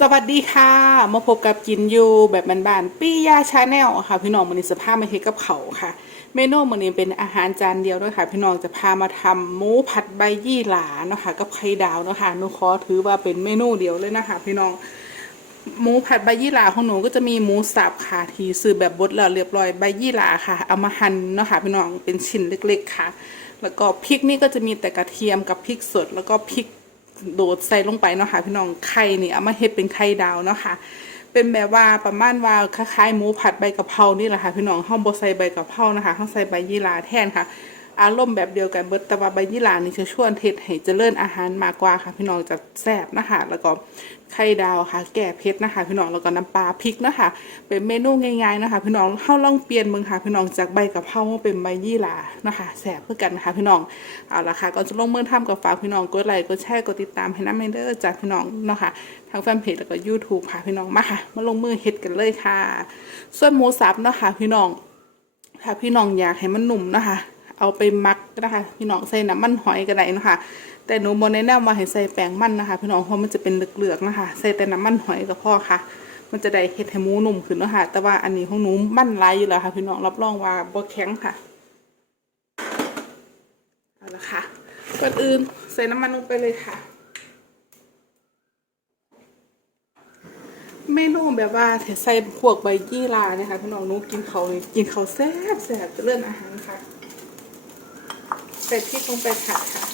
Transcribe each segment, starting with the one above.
สวัสดีค่ะ มาพบกับกินยูแบบบ้านๆปี้ยาชาแนลค่ะ พี่น้องมันนี้สภาพมาเฮกับเขาค่ะ เมนูมันนี้เป็นอาหารจานเดียวด้วยค่ะ พี่น้องจะพามาทำหมูผัดใบยี่หร่าเนาะค่ะกับไข่ดาวเนาะค่ะหนูขอถือว่าเป็นเมนูเดียวเลยนะคะ พี่น้องหมูผัดใบยี่หร่าของหนูก็จะมีหมูสับค่ะที่ซื้อแบบบดแล้วเรียบร้อยใบยี่หร่าค่ะเอามาหั่นเนาะค่ะพี่น้องเป็นชิ้นเล็ก ๆค่ะ แล้วก็พริกนี่ก็จะมีแต่กระเทียมกับพริกสดแล้วก็พริก โดดใส่ลงไปเนาะค่ะพี่น้องไข่นี่เอามาเฮ็ดเป็นไข่ดาวเนาะค่ะเป็นแบบว่าประมาณว่าคล้ายๆหมูผัดใบกะเพรานี่แหละค่ะพี่น้องห้องบ่ใส่ใบกะเพรานะคะห้องใส่ใบยี่หร่าแทนค่ะ อารมณ์แบบเดียวกันเบิดแต่ว่าใบยี่หร่านี่จะชวนเทศให้เจริญอาหารมากกว่าค่ะ พี่น้องจะแซ่บนะคะแล้วก็ไข่ดาวค่ะ แก่เผ็ดนะคะ พี่น้องแล้วก็น้ำปลาพริกนะคะ เป็นเมนูง่ายๆนะคะ พี่น้องเฮาล่องเปลี่ยนมืองค่ะ พี่น้องจากใบกะเพรามาเป็นใบยี่หร่านะคะแซ่บเพื่อกันนะคะพี่น้องเอาละค่ะก่อนจะลงมือทำกับฝากพี่น้องกดไลค์กดแชร์กดติดตามให้น้ำเมเดอร์จากพี่น้องเนาะค่ะทางแฟนเพจแล้วก็ YouTube ค่ะพี่น้องมาค่ะ มาลงมือเฮ็ดกันเลยค่ะ ส่วนหมูสับเนาะค่ะ พี่น้องถ้าพี่น้องอยากให้มันหนุ่มนะคะ เอาไปมักนะคะพี่น้องใส่น้ำมันหอยก็ได้นะคะแต่หนูโมแนะนำว่าให้ใส่แป้งมันนะคะ พี่น้องเพราะมันจะเป็นเหลือกๆนะคะ ใส่แต่น้ำมันหอยก็พอค่ะ มันจะได้เห็ดให้หมูนุ่มขึ้นนะคะแต่ว่าอันนี้ของหนูมันหลายอยู่แล้วค่ะ พี่น้องรับรองว่าบ่แข็งค่ะเอาละค่ะก่อนอื่นใส่น้ำมันลงไปเลยค่ะเมนูแบบว่าใส่พวกใบยี่หราเนี่ยค่ะพี่น้องนูกินเขากินเขาแซ่บแซ่บจะเลื่อนอาหารค่ะ ส่พริกลงไปผัดค่ะ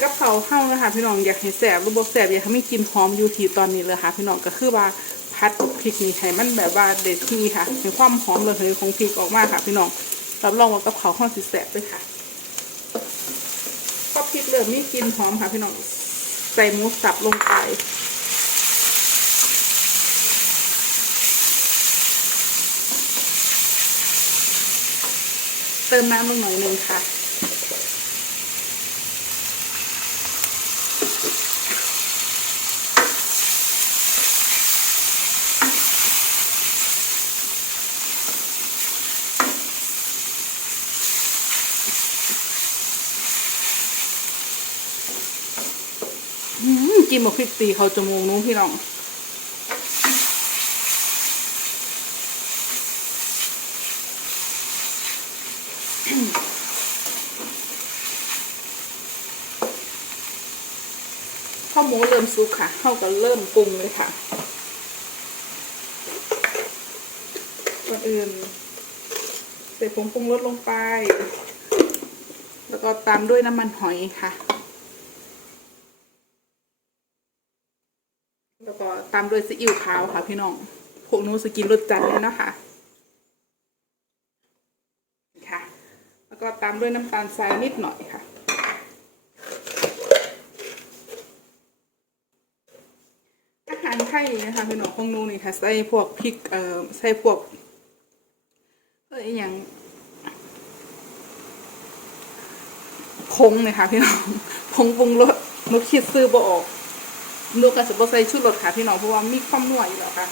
กระเพราเข้านะคะพี่น้องอยากให้แสบหรือบ่แสบอยากให้มีกลิ่นหอมอยู่ที่ตอนนี้เลยค่ะ พี่น้องก็คือว่าพัดกับพริกนี่ให้มันแบบว่าเด็ดที่ค่ะให้ความหอมระเหยของพริกออกมาค่ะ พี่น้องรับรองว่ากระเพราห้องสิแสบเลยค่ะ ริ่มมีกลินหอมค่ะพี่น้อง ใส่หมูสับลงไปเติมน้ำลงหน่อยหนึ่งค่ะ อืมกินหมกพริกตีเขาจมูกนู้พี่น้องข้าวหมูเริ่มสุกค่ะเข้าก็เริ่มปรุงเลยค่ะก่อนอื่นใส่ผงปรุงรสลงไป แล้วก็ตามด้วยน้ำมันหอยค่ะ แล้วก็ ตามด้วยซีอิ๊วขาวค่ะพี่น้อง พวกหนูสกินรสจัดเลยนะคะค่ะ แล้วก็ตามด้วยน้ำตาลทรายนิดหน่อยค่ะอาหารไทยนะคะพี่น้องของหนูนี่ค่ะใส่พวกพริกเอ่อใส่พวกเอ้ยอหย่างผงเลยค่ะพี่น้องผงปรุงรสหนูคิดซื้อบ่ออก นูกับสปอใส่ชุดรสค่ะพี่น้องเพราะว่ามีความนัวอยู่แล้วค่ะ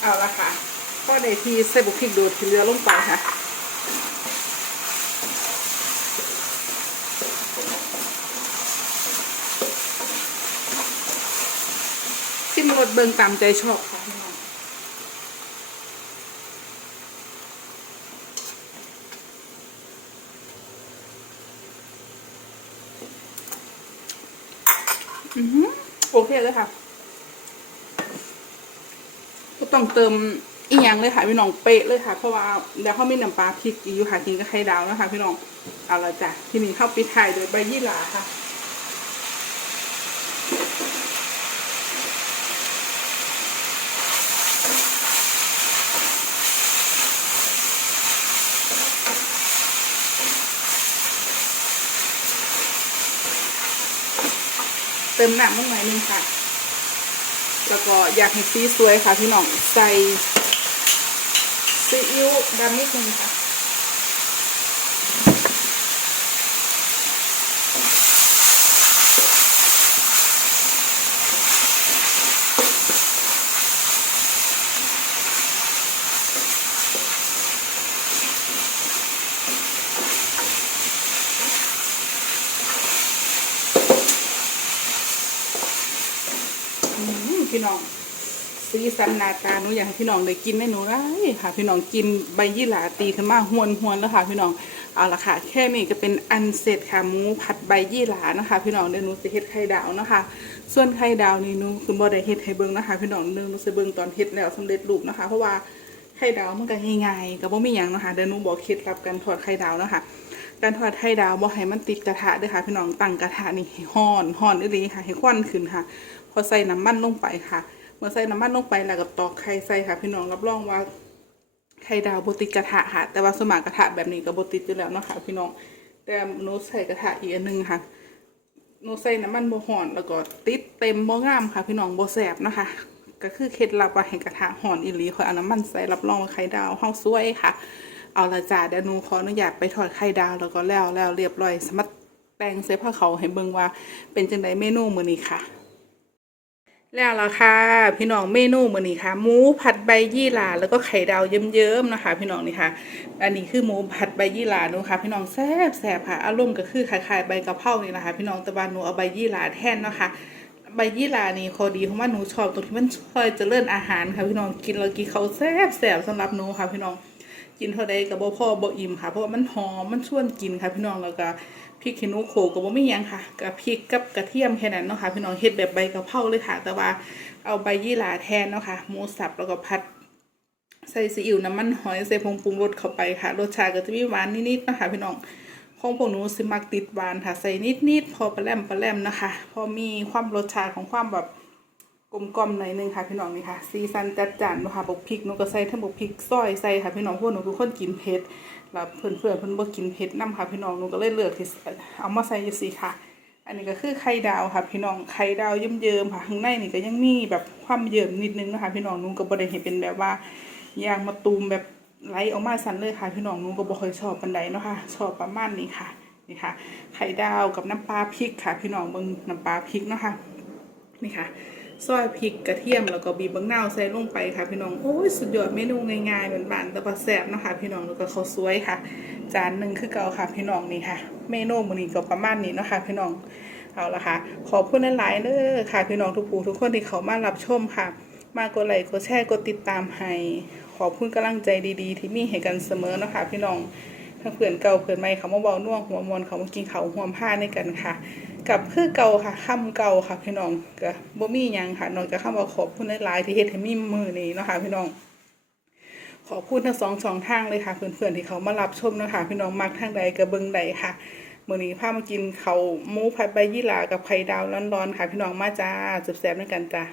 เอาละค่ะก็ได้ที่ใส่บุกพริกดูดที่เหลือลงไปค่ะชิมรสเบิงตามใจชอบค่ะพี่น้อง อือหือ โอเคเลยค่ะก็ต้องเติมอีกอย่างเลยค่ะพี่น้องเป๊ะเลยค่ะ เพราะว่าเดี๋ยวเขามีน้ำปลาพริกอยู่ค่ะกินกับไข่ดาวนะคะพี่น้องเอาละจ้ะทีนี้เข้าปิดท้ายโดยใบยี่หร่าค่ะ เติมน้ำลงหน่อยนึงค่ะ แล้วก็อยากให้สีสวยค่ะพี่น้องใส่ซีอิ๊วดำนิดนึงค่ะ พี่น้องสีสันนาตาหนูอยากให้พี่น้องได้กินเมนูไรค่ะ พี่น้องกินใบยี่หร่าตีขึ้นมาหวนหวนแล้วค่ะ พี่น้องเอาละค่ะ แค่นี้ก็เป็นอันเสร็จค่ะหมูผัดใบยี่หร่านะคะ พี่น้องเดี๋ยวหนูจะเฮ็ดไข่ดาวนะคะ ส่วนไข่ดาวนี่หนูคือบ่ได้เฮ็ดให้เบิ่งนะคะ พี่น้องเดี๋ยวหนูจะเบิ่งตอนเฮ็ดแล้วสำเร็จรูปนะคะ เพราะว่าไข่ดาวมันก็ง่ายๆก็บ่มีหยังนะคะเดี๋ยวหนูบอกเคล็ดลับการทอดไข่ดาวนะคะการทอดไข่ดาวบ่ให้มันติดกระทะเด้วยค่ะ พี่น้องตั้งกระทะนี่ให้ร้อนร้อนอีหลีค่ะให้ควันขึ้นค่ะ อใส่น้ำมันลงไปค่ะ เมื่อใส่น้ำมันลงไปแล้วก็ตอกไข่ใส่ค่ะ พี่น้องรับรองว่าไข่ดาวบติกระทะค่ะ แต่ว่าสมากระทะแบบนี้ก็บติดอยู่แล้วเนาะค่ะพี่น้อง แต่หนูใส่กระทะอีกอันหนึงค่ะหนูใส่น้ำมันบ่ห่อนแล้วก็ติดเต็มบ่งามค่ะ พี่น้องบ่แสบนะคะก็คือเคล็ดลับว่าให้กระทะห่อนอีหลีค่อยเอาน้ำมันใส่รับรองว่าไข่ดาวเฮาสวยค่ะ เอาละจ้าเดี๋ยวหนูขออนุญาตไปทอดไข่ดาวแล้วก็แล้วแล้วเรียบร้อยสมัครแต่งเสื้อผ้าเขาให้เบิ่งว่าเป็นจังไดเมนูมื้อนี้ค่ะ แล้วล่ะค่ะพี่น้องเมนูมื้อนี้ค่ะ หมูผัดใบยี่หร่าแล้วก็ไข่ดาวเยิ้มๆนะคะ พี่น้องนี่ค่ะ อันนี้คือหมูผัดใบยี่หร่านูค่ะ พี่น้องแซ่บแซ่บค่ะอารมณ์ก็คือคล้ายๆใบกะเพรานี่นะคะ พี่น้องแต่ว่าหนูเอาใบยี่หร่าแทนเนาะค่ะใบยี่หร่านี่ข้อดีของมันหนูชอบตรงที่มันช่วยเจริญอาหารค่ะ พี่น้องกินแล้วกินเขาแซ่บแซ่บสำหรับหนูค่ะ พี่น้องกินเท่าใดก็บ่พอบ่อิ่มค่ะ เพราะว่ามันหอมมันชวนกินค่ะ พี่น้องแล้วก็ พริกขี้หนูโขกก็บ่มีหยังค่ะกับพริกกับกระเทียมแค่นั้นเนาะค่ะพี่น้องเฮ็ดแบบใบกะเพราเลยค่ะ แต่ว่าเอาใบยี่หร่าแทนเนาะค่ะหมูสับแล้วก็ผัดใส่ซีอิ๊วน้ำมันหอยใส่ผงปรุงรสเข้าไปค่ะรสชาติก็จะมีหวานนิดๆเนาะคะพี่น้องของพวกหนูสิมักติดหวานค่ะใส่นิดๆพอปลาแรมปลาแรมนะคะ พอมีความรสชาติของความแบบ กลมกลมหน่อยนึงค่ะพี่น้องนี่ค่ะซีซันจัดจานนะค่ะบกพริกหนูก็ใส่ทั้งบกพริกซอยใส่ค่ะพี่น้องพวกหนูทุกคนกินเผ็ดแล้วเพื่อนๆเพื่อนเพิ่นบ่กินเผ็ดนํค่ะพี่น้องหนูก็เลยเลือกที่เอามาใส่จังซี่ค่ะ อันนี้ก็คือไข่ดาวค่ะ พี่น้องไข่ดาวเยิ้มๆค่ะข้างในนี่ก็ยังมีแบบความเยิ้มนิดนึงนะคะพี่น้องหนูก็บ่ได้เห็นเป็นแบบว่ายางมาตูมแบบไหลออกมาสันเลยค่ะ พี่น้องหนูก็บ่ค่อยชอบปันใดเนาะค่ะชอบประมาณนี้ค่ะนี่ค่ะ ไข่ดาวกับน้ำปลาพริกค่ะ พี่น้องเบิ่งน้ำปลาพริกเนาะค่ะนี่ค่ะ ซอยพริกกระเทียมแล้วก็บีบบังนาวใส่ลงไปค่ะ พี่น้องโอ้ยสุดยอดเมนูง่ายๆบานแต่ว่าแซ่บนะคะพี่น้องแล้วก็ข้าวสวยค่ะ จานหนึ่งคือเก่าค่ะพี่น้องนี่ค่ะ เมนูมื้อนี้ก็ประมาณนี้นะคะ พี่น้องเอาละค่ะ ขอบคุณหลายๆเด้อค่ะ พี่น้องทุกผู้ทุกคนที่เขามารับชมค่ะ มากดไลค์กดแชร์กดติดตามให้ขอบคุณกำลังใจดีๆ ที่มีให้กันเสมอนะคะพี่น้องทั้งเพื่อนเก่าเพื่อนใหม่เขามาเบาน่วงหัวมวนเขามากินเขาหัวผ้าในกันค่ะ กับคือเก่าค่ะคำเก่าค่ะพี่น้องก็บ่มีหยังค่ะนอกจากคำว่าขอบคุณหลายๆที่เฮ็ดให้มีมือนี้เนาะค่ะพี่น้องขอบคุณทั้งสองสองทางเลยค่ะเพื่อนๆที่เขามารับชมนะคะพี่น้องมักทางใดกับเบิงใดค่ะมื้อนี้พามากินเขาหมูผัดใบยี่หร่ากับไข่ดาวร้อนๆค่ะ พี่น้องมาจ้าแซ่บๆด้วยกันจ้า